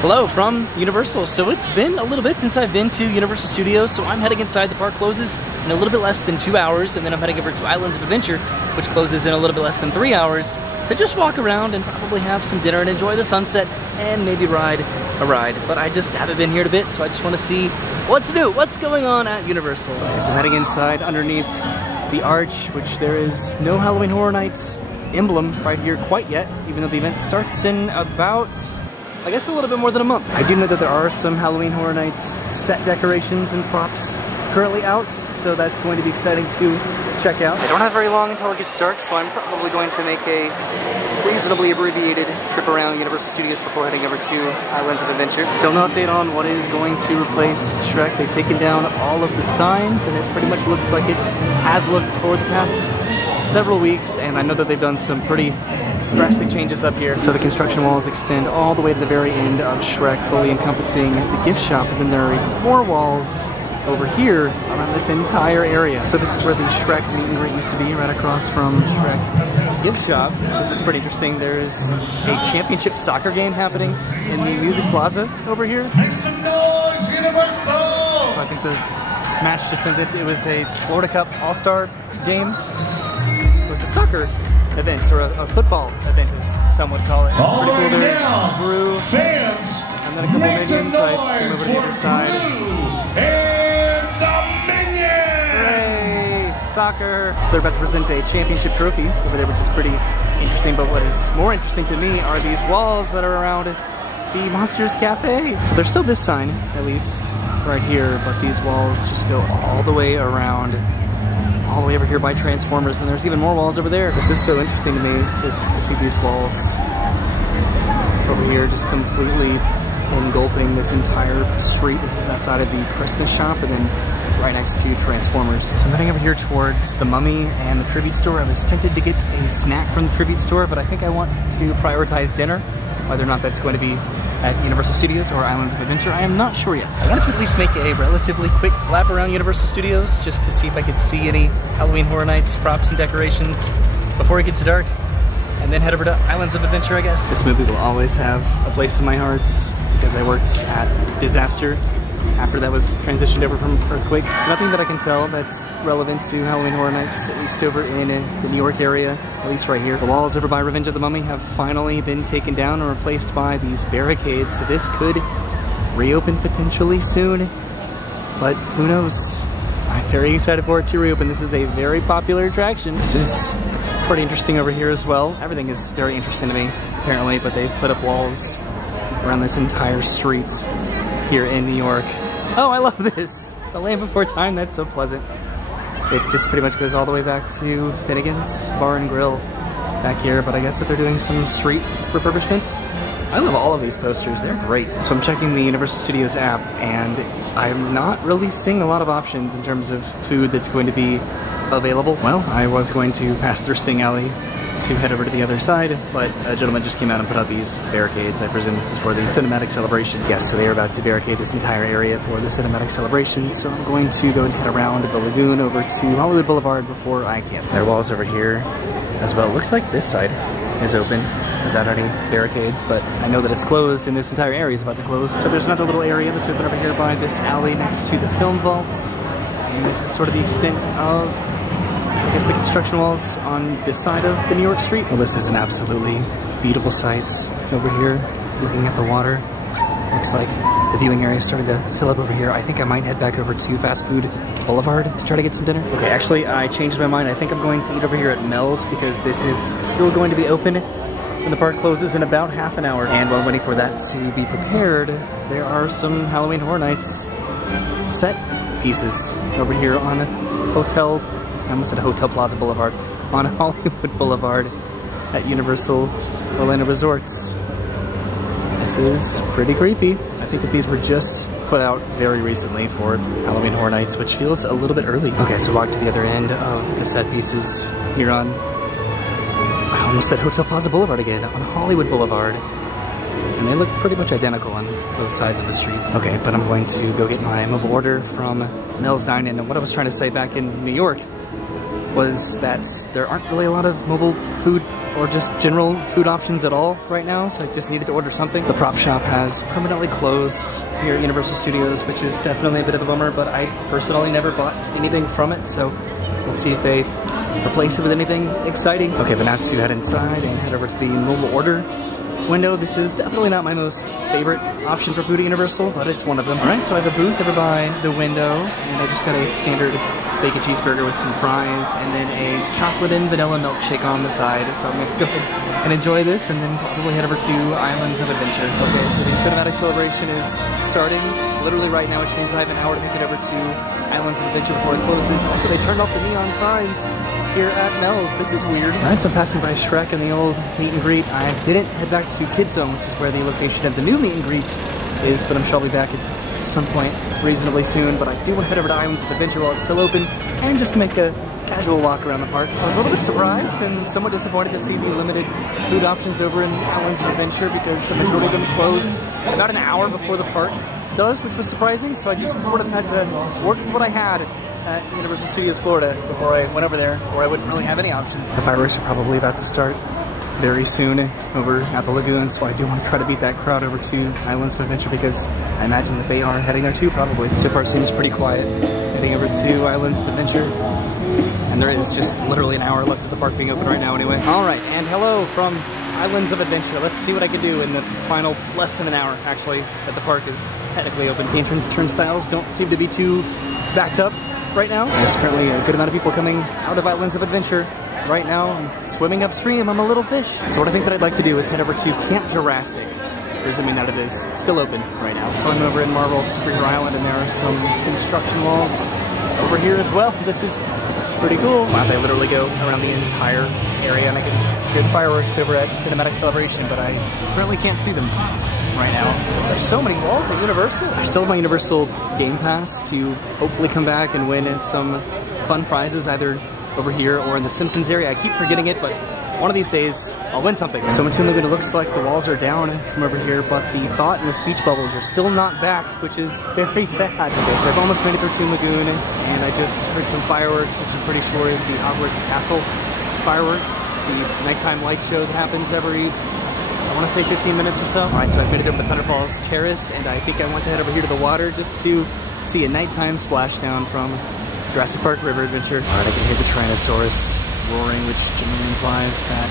Hello from Universal. So it's been a little bit since I've been to Universal Studios, so I'm heading inside. The park closes in a little bit less than 2 hours, and then I'm heading over to Islands of Adventure, which closes in a little bit less than 3 hours, to just walk around and probably have some dinner and enjoy the sunset and maybe ride a ride. But I just haven't been here in a bit, so I just want to see what's new, what's going on at Universal. Okay, so I'm heading inside underneath the arch, which there is no Halloween Horror Nights emblem right here quite yet, even though the event starts in about, I guess, a little bit more than a month. I do know that there are some Halloween Horror Nights set decorations and props currently out, so that's going to be exciting to check out. I don't have very long until it gets dark, so I'm probably going to make a reasonably abbreviated trip around Universal Studios before heading over to Islands of Adventure. Still no update on what is going to replace Shrek. They've taken down all of the signs, and it pretty much looks like it has looked for the past several weeks, and I know that they've done some pretty drastic changes up here. So the construction walls extend all the way to the very end of Shrek, fully encompassing the gift shop, and then there are even more walls over here around this entire area. So this is where the Shrek meet and greet used to be, right across from Shrek gift shop. This is pretty interesting. There's a championship soccer game happening in the Music Plaza over here. Make some noise, Universal! So I think the match just ended. It was a Florida Cup All-Star game. It was a soccer event, or a football event, as some would call it. It's pretty cool. There's Brew, and then a couple minions. I came over to the other side. And the minions! Hooray! Soccer! So they're about to present a championship trophy over there, which is pretty interesting. But what is more interesting to me are these walls that are around the Monsters Cafe. So there's still this sign, at least, right here, but these walls just go all the way around, all the way over here by Transformers, and there's even more walls over there. This is so interesting to me, just to see these walls over here just completely engulfing this entire street. This is outside of the Christmas shop, and then right next to Transformers. So I'm heading over here towards the Mummy and the Tribute Store. I was tempted to get a snack from the Tribute Store, but I think I want to prioritize dinner, whether or not that's going to be at Universal Studios or Islands of Adventure. I am not sure yet. I wanted to at least make a relatively quick lap around Universal Studios just to see if I could see any Halloween Horror Nights props and decorations before it gets dark, and then head over to Islands of Adventure, I guess. This movie will always have a place in my heart because I worked at Disaster after that was transitioned over from Earthquake. It's nothing that I can tell that's relevant to Halloween Horror Nights, at least over in the New York area, at least right here. The walls over by Revenge of the Mummy have finally been taken down and replaced by these barricades, so this could reopen potentially soon, but who knows? I'm very excited for it to reopen. This is a very popular attraction. This is pretty interesting over here as well. Everything is very interesting to me, apparently, but they've put up walls around this entire street here in New York. Oh, I love this! The Land Before Time, that's so pleasant. It just pretty much goes all the way back to Finnegan's Bar and Grill back here, but I guess that they're doing some street refurbishments. I love all of these posters, they're great. So I'm checking the Universal Studios app, and I'm not really seeing a lot of options in terms of food that's going to be available. Well, I was going to pass through Sing Alley to head over to the other side, but a gentleman just came out and put out these barricades. I presume this is for the cinematic celebration. Yes, so they are about to barricade this entire area for the cinematic celebration, so I'm going to go and head around the lagoon over to Hollywood Boulevard before I can't. There are walls over here as well. It looks like this side is open without any barricades, but I know that it's closed and this entire area is about to close. So there's another little area that's open over here by this alley next to the film vaults, and this is sort of the extent of, I guess, the construction walls on this side of the New York street. Well, this is an absolutely beautiful sight over here, looking at the water. Looks like the viewing area is starting to fill up over here. I think I might head back over to Fast Food Boulevard to try to get some dinner. Okay, actually, I changed my mind. I think I'm going to eat over here at Mel's because this is still going to be open when the park closes in about half an hour. And while waiting for that to be prepared, there are some Halloween Horror Nights set pieces over here on I almost said Hotel Plaza Boulevard, on Hollywood Boulevard at Universal Orlando Resorts. This is pretty creepy. I think that these were just put out very recently for Halloween Horror Nights, which feels a little bit early. Okay, so walk to the other end of the set pieces here on, I almost said Hotel Plaza Boulevard again, on Hollywood Boulevard. And they look pretty much identical on both sides of the street. Okay, but I'm going to go get my mobile order from Mel's Dine-In. And what I was trying to say back in New York was that there aren't really a lot of mobile food or just general food options at all right now, so I just needed to order something. The prop shop has permanently closed here at Universal Studios, which is definitely a bit of a bummer, but I personally never bought anything from it, so we'll see if they replace it with anything exciting. Okay, but now to head inside and head over to the mobile order window. This is definitely not my most favorite option for food at Universal, but it's one of them. Alright, so I have a booth over by the window, and I just got a standard bacon cheeseburger with some fries, and then a chocolate and vanilla milkshake on the side. So I'm gonna go ahead and enjoy this, and then probably head over to Islands of Adventure. Okay, so the cinematic celebration is starting literally right now, which means I have an hour to make it over to Islands of Adventure before it closes. Also, they turned off the neon signs here at Mel's. This is weird. Alright, so I'm passing by Shrek and the old meet and greet. I didn't head back to Kids Zone, which is where the location of the new meet and greet is, but I'm sure I'll be back at some point reasonably soon. But I do want to head over to Islands of Adventure while it's still open, and just make a casual walk around the park. I was a little bit surprised and somewhat disappointed to see the limited food options over in Islands of Adventure, because the majority of them close about an hour before the park does, which was surprising. So I just would have had to work with what I had at Universal Studios Florida before I went over there, or I wouldn't really have any options. The fireworks are probably about to start very soon over at the lagoon, so I do want to try to beat that crowd over to Islands of Adventure, because I imagine that they are heading there too, probably. So far it seems pretty quiet heading over to Islands of Adventure, and there is just literally an hour left of the park being open right now anyway. Alright, and hello from Islands of Adventure. Let's see what I can do in the final less than an hour, actually, that the park is technically open. The entrance turnstiles don't seem to be too backed up right now. There's currently a good amount of people coming out of Islands of Adventure right now. I'm swimming upstream. I'm a little fish. So what I think that I'd like to do is head over to Camp Jurassic. Doesn't mean that it is still open right now. So I'm over in Marvel Superhero Island, and there are some construction walls over here as well. This is pretty cool. Wow, they literally go around the entire area, and I can hear the fireworks over at Cinematic Celebration, but I currently can't see them right now. There's so many walls at Universal. I still have my Universal Game Pass to hopefully come back and win some fun prizes, either over here or in the Simpsons area. I keep forgetting it, but one of these days I'll win something. So in Toon Lagoon, it looks like the walls are down from over here, but the thought and the speech bubbles are still not back, which is very sad. Okay, so I've almost made it through Toon Lagoon, and I just heard some fireworks, which I'm pretty sure is the Hogwarts Castle fireworks, the nighttime light show that happens every, I want to say 15 minutes or so. Alright, so I've made it over the Thunder Falls Terrace, and I think I want to head over here to the water just to see a nighttime splashdown from Jurassic Park River Adventure. Alright, I can hear the Tyrannosaurus roaring, which generally implies that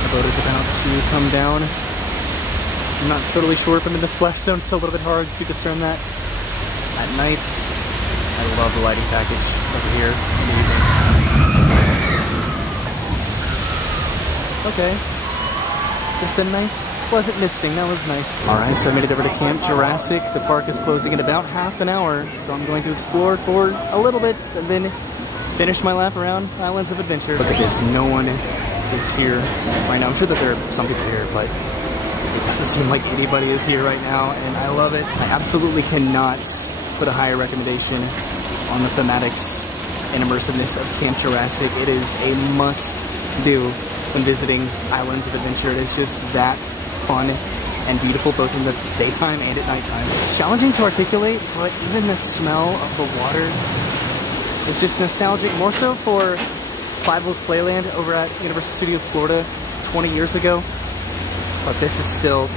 the boat is about to come down. I'm not totally sure if I'm in the splash zone. It's a little bit hard to discern that at night. I love the lighting package over here in the evening. Okay. Just a nice, pleasant misting. That was nice. Alright, so I made it over to Camp Jurassic. The park is closing in about half an hour, so I'm going to explore for a little bit and then finish my lap around Islands of Adventure. Look at this, no one is here right now. I'm sure that there are some people here, but it doesn't seem like anybody is here right now, and I love it. I absolutely cannot put a higher recommendation on the thematics and immersiveness of Camp Jurassic. It is a must-do when visiting Islands of Adventure. It is just that fun and beautiful, both in the daytime and at nighttime. It's challenging to articulate, but even the smell of the water is just nostalgic, more so for Fievel's Playland over at Universal Studios Florida 20 years ago. But this is still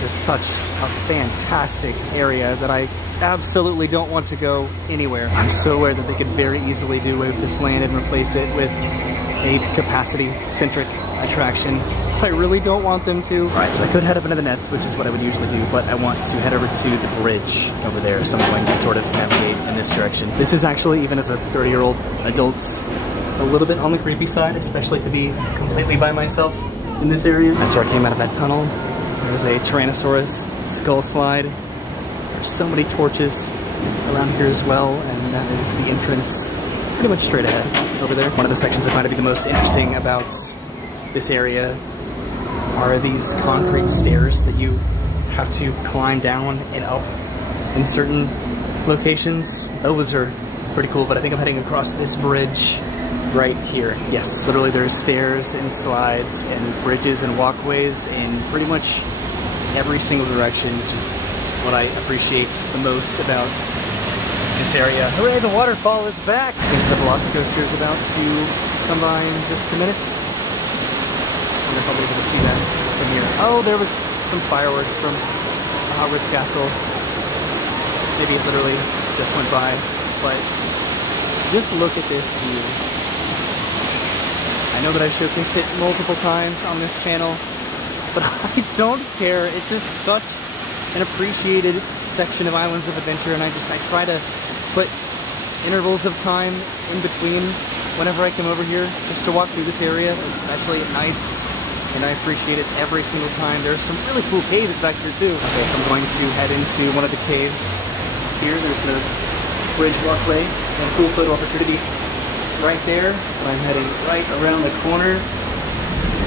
just such a fantastic area that I absolutely don't want to go anywhere. I'm so aware that they could very easily do away with this land and replace it with a capacity-centric attraction. I really don't want them to. Alright, so I could head up into the nets, which is what I would usually do, but I want to head over to the bridge over there, so I'm going to sort of navigate in this direction. This is actually, even as a 30-year-old adult, a little bit on the creepy side, especially to be completely by myself in this area. That's where I came out of that tunnel. There's a Tyrannosaurus skull slide. There's so many torches around here as well, and that is the entrance pretty much straight ahead over there. One of the sections I find to be the most interesting about this area are these concrete stairs that you have to climb down and up in certain locations. Those are pretty cool, but I think I'm heading across this bridge right here. Yes, literally there's stairs and slides and bridges and walkways in pretty much every single direction, which is what I appreciate the most about this area. Hooray, the waterfall is back! I think the Velocicoaster is about to come by in just a minute. You're probably able to see that from here. Oh, there was some fireworks from Hogwarts Castle. Maybe it literally just went by, but just look at this view. I know that I've showcased it multiple times on this channel, but I don't care. It's just such an appreciated section of Islands of Adventure, and I try to put intervals of time in between whenever I come over here just to walk through this area, especially at night, and I appreciate it every single time. There's some really cool caves back here too. Okay, so I'm going to head into one of the caves here. There's a bridge walkway and a cool photo opportunity right there, but I'm heading right around the corner.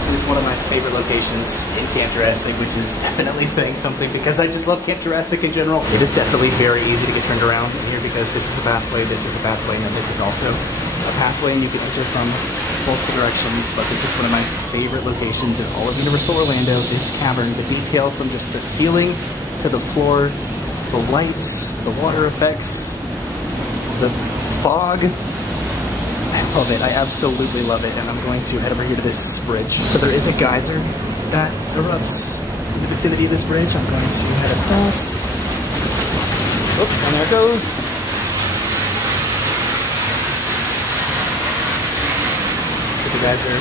This is one of my favorite locations in Camp Jurassic, which is definitely saying something because I just love Camp Jurassic in general. It is definitely very easy to get turned around in here because this is a pathway, this is a pathway, and this is also a pathway, and you can enter from both directions, but this is one of my favorite locations in all of Universal Orlando, this cavern. The detail from just the ceiling to the floor, the lights, the water effects, the fog. I love it. I absolutely love it, and I'm going to head over here to this bridge. So there is a geyser that erupts in the vicinity of this bridge. I'm going to head across. Oh, and there it goes. So the geyser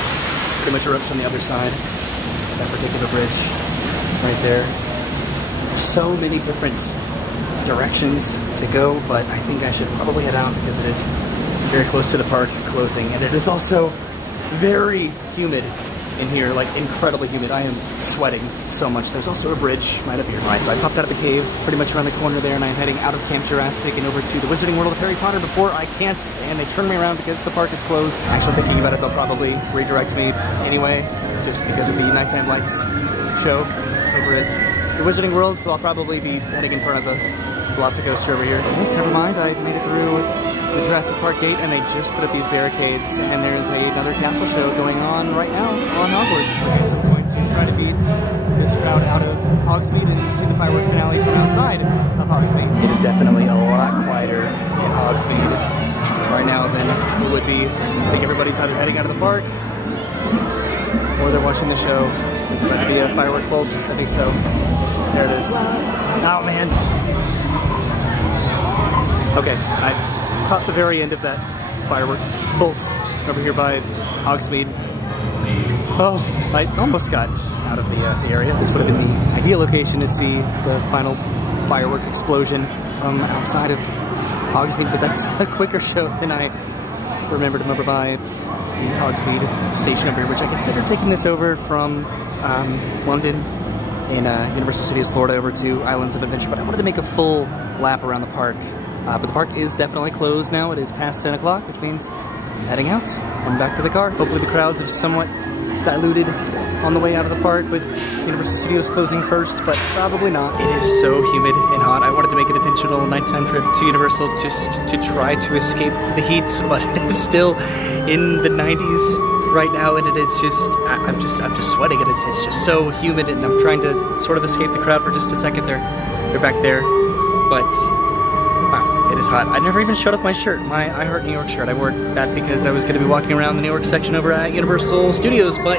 pretty much erupts on the other side of that particular bridge right there. There's so many different directions to go, but I think I should probably head out because it is very close to the park closing, and it is also very humid in here, like incredibly humid. I am sweating so much. There's also a bridge right up here. Right, so I popped out of the cave pretty much around the corner there, and I'm heading out of Camp Jurassic and over to the Wizarding World of Harry Potter before I can't, and they turned me around because the park is closed. Actually thinking about it, they'll probably redirect me anyway, just because of the nighttime lights show over at the Wizarding World, so I'll probably be heading in front of the Velocicoaster over here. Yes, never mind, I made it through the Jurassic Park gate, and they just put up these barricades, and there's another castle show going on right now on Hogwarts. Okay, so I'm going to try to beat this crowd out of Hogsmeade and see the firework finale from outside of Hogsmeade. It is definitely a lot quieter in Hogsmeade right now than it would be. I think everybody's either heading out of the park or they're watching the show. Is it about to be a firework bolts? I think so. There it is. Oh man. Okay, I caught the very end of that firework bolts over here by Hogsmeade. Oh, I almost got out of the area. This would have been the ideal location to see the final firework explosion from outside of Hogsmeade, but that's a quicker show than I remembered by the Hogsmeade station over here, which I considered taking this over from London in Universal Studios Florida over to Islands of Adventure, but I wanted to make a full lap around the park. But the park is definitely closed now. It is past 10 o'clock, which means I'm heading out. I'm back to the car. Hopefully the crowds have somewhat diluted on the way out of the park with Universal Studios closing first, but probably not. It is so humid and hot. I wanted to make an intentional nighttime trip to Universal just to try to escape the heat, but it is still in the 90s right now, and it is just, I'm just sweating, and it's just so humid, and I'm trying to sort of escape the crowd for just a second. They're back there, but wow, it is hot. I never even showed off my shirt, my I Heart New York shirt. I wore that because I was going to be walking around the New York section over at Universal Studios, but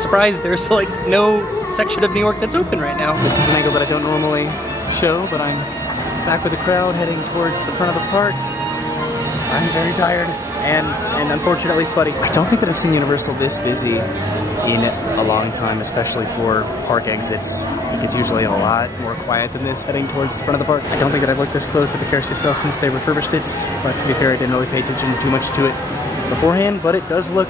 surprise, there's like no section of New York that's open right now. This is an angle that I don't normally show, but I'm back with the crowd heading towards the front of the park. I'm very tired and unfortunately sweaty. I don't think that I've seen Universal this busy in a long time, especially for park exits. I think it's usually a lot more quiet than this heading towards the front of the park. I don't think that I've looked this close at the carousel since they refurbished it, but to be fair, I didn't really pay attention too much to it beforehand, but it does look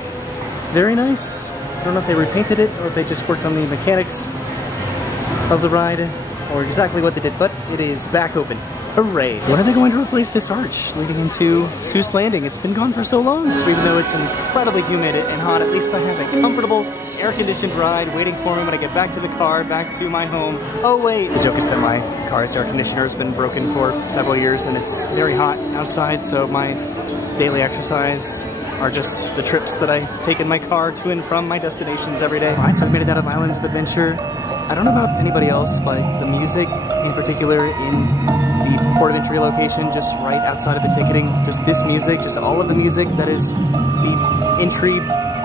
very nice. I don't know if they repainted it or if they just worked on the mechanics of the ride or exactly what they did, but it is back open. Hooray! When are they going to replace this arch leading into Seuss Landing? It's been gone for so long. So even though it's incredibly humid and hot, at least I have a comfortable, air-conditioned ride waiting for me when I get back to the car, back to my home. Oh wait! The joke is that my car's air conditioner has been broken for several years and it's very hot outside, so my daily exercise are just the trips that I take in my car to and from my destinations every day. Alright, so I've made it out of Islands of Adventure. I don't know about anybody else, but the music in particular in the port of entry location, just right outside of the ticketing. Just this music, just all of the music that is the entry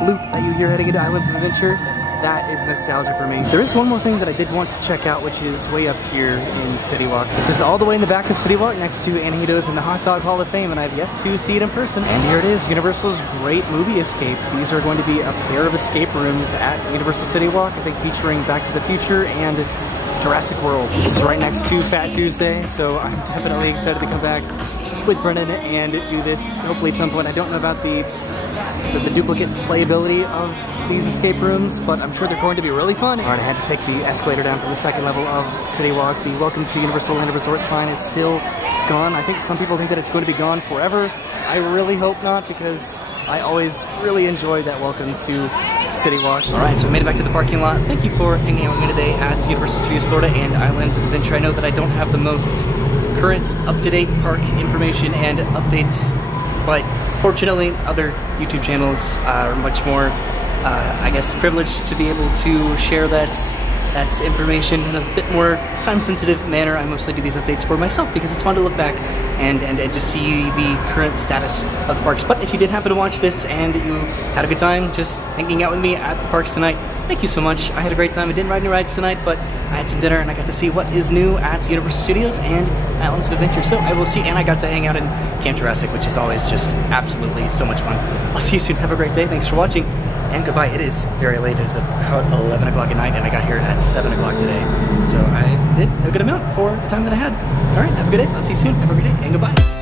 loop that you hear heading into Islands of Adventure. That is nostalgia for me. There is one more thing that I did want to check out, which is way up here in City Walk. This is all the way in the back of City Walk, next to Anahito's and the Hot Dog Hall of Fame, and I've yet to see it in person. And here it is, Universal's Great Movie Escape. These are going to be a pair of escape rooms at Universal City Walk, I think featuring Back to the Future and Jurassic World. This is right next to Fat Tuesday, so I'm definitely excited to come back with Brennan and do this hopefully at some point. I don't know about the duplicate playability of these escape rooms, but I'm sure they're going to be really fun. Alright, I had to take the escalator down from the second level of City Walk. The Welcome to Universal Land Resort sign is still gone. I think some people think that it's going to be gone forever. I really hope not, because I always really enjoy that Welcome to City Walk. Alright, so I made it back to the parking lot. Thank you for hanging out with me today at Universal Studios Florida and Islands of Adventure. I know that I don't have the most current, up-to-date park information and updates, but fortunately, other YouTube channels are much more, I guess, privileged to be able to share that information in a bit more time-sensitive manner. I mostly do these updates for myself because it's fun to look back and just see the current status of the parks. But if you did happen to watch this and you had a good time just hanging out with me at the parks tonight, thank you so much. I had a great time. I didn't ride any rides tonight, but I had some dinner and I got to see what is new at Universal Studios and Islands of Adventure. So I will see, and I got to hang out in Camp Jurassic, which is always just absolutely so much fun. I'll see you soon. Have a great day. Thanks for watching, and goodbye. It is very late. It is about 11 o'clock at night, and I got here at 7 o'clock today. So I did a good amount for the time that I had. All right, have a good day. I'll see you soon. Have a great day, and goodbye.